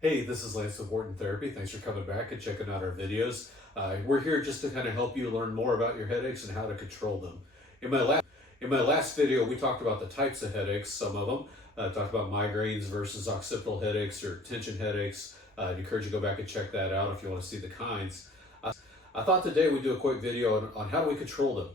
Hey, this is Lance with Wharton Therapy. Thanks for coming back and checking out our videos. We're here just to kind of help you learn more about your headaches and how to control them. In my last video, we talked about the types of headaches, some of them. Talked about migraines versus occipital headaches or tension headaches. I'd encourage you to go back and check that out if you want to see the kinds. I thought today we'd do a quick video on how do we control them.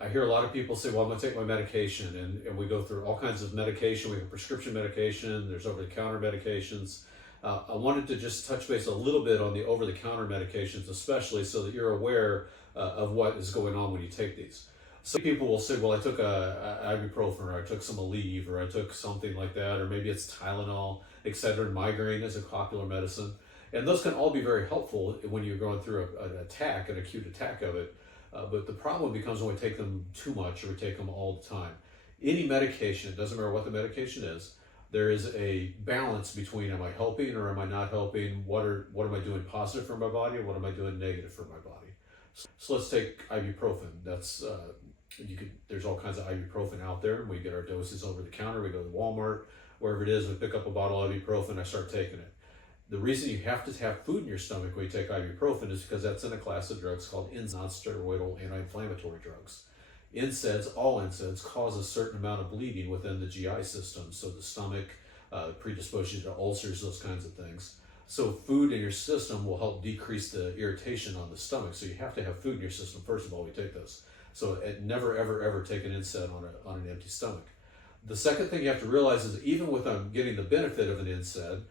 I hear a lot of people say, well, I'm going to take my medication, and we go through all kinds of medication. We have prescription medication, there's over-the-counter medications. I wanted to just touch base a little bit on the over-the-counter medications, especially so that you're aware of what is going on when you take these. Some people will say, well, I took a ibuprofen, or I took some Aleve, or I took something like that, or maybe it's Tylenol, Excedrin. Migraine is a popular medicine. And those can all be very helpful when you're going through an acute attack of it. But the problem becomes when we take them too much or we take them all the time. Any medication, it doesn't matter what the medication is, there is a balance between am I helping or am I not helping? What am I doing positive for my body, and what am I doing negative for my body? So let's take ibuprofen. There's all kinds of ibuprofen out there. We get our doses over the counter. We go to Walmart, wherever it is. We pick up a bottle of ibuprofen. I start taking it. The reason you have to have food in your stomach when you take ibuprofen is because that's in a class of drugs called non-steroidal anti-inflammatory drugs. NSAIDs, all NSAIDs, cause a certain amount of bleeding within the GI system, so the stomach, predispose you to ulcers, those kinds of things. So food in your system will help decrease the irritation on the stomach. So you have to have food in your system first of all. We take this. So never ever ever take an NSAID on an empty stomach. The second thing you have to realize is even with getting the benefit of an NSAID,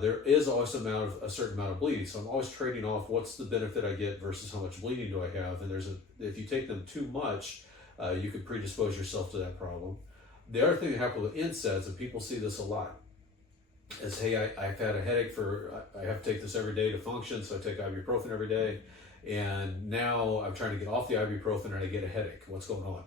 there is always a certain amount of bleeding. So I'm always trading off what's the benefit I get versus how much bleeding do I have. And if you take them too much, you could predispose yourself to that problem. The other thing that happens with NSAIDs, and people see this a lot, is hey, I've had a headache I have to take this every day to function, so I take ibuprofen every day, and now I'm trying to get off the ibuprofen and I get a headache. What's going on? Well,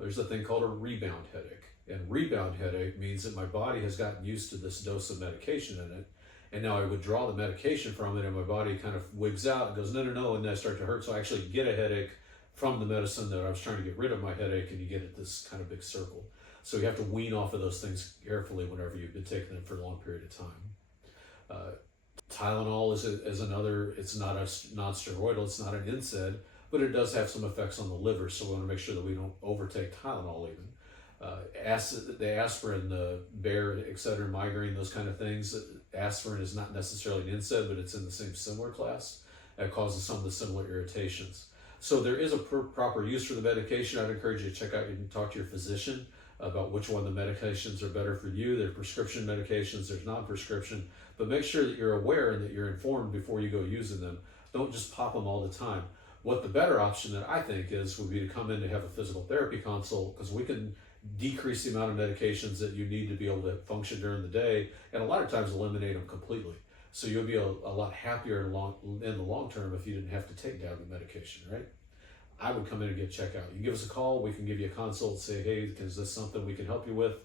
there's a thing called a rebound headache. And rebound headache means that my body has gotten used to this dose of medication in it, and now I withdraw the medication from it, and my body kind of wigs out and goes, no, no, no, and then I start to hurt. So I actually get a headache from the medicine that I was trying to get rid of my headache, and you get it this kind of big circle. So you have to wean off of those things carefully whenever you've been taking them for a long period of time. Tylenol is another, it's not a non-steroidal, it's not an NSAID, but it does have some effects on the liver, so we want to make sure that we don't overtake Tylenol even. The aspirin, the Bayer, Excedrin, migraine, those kind of things. Aspirin is not necessarily an NSAID, but it's in the same similar class. That causes some of the similar irritations. So there is a proper use for the medication. I'd encourage you to check out and talk to your physician about which one of the medications are better for you. There are prescription medications, there's non-prescription, but make sure that you're aware and that you're informed before you go using them. Don't just pop them all the time. What the better option that I think would be to come in to have a physical therapy consult, because we can decrease the amount of medications that you need to be able to function during the day, and a lot of times eliminate them completely. So you'll be a lot happier in the long term if you didn't have to take down the medication, right? I would come in and get checked out. You give us a call, we can give you a consult, say, hey, is this something we can help you with?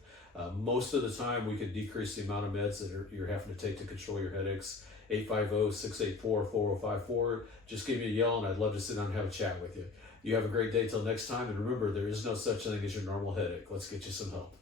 Most of the time, we can decrease the amount of meds that you're having to take to control your headaches. 850-684-4054. Just give me a yell, and I'd love to sit down and have a chat with you. You have a great day till next time, and remember, there is no such thing as your normal headache. Let's get you some help.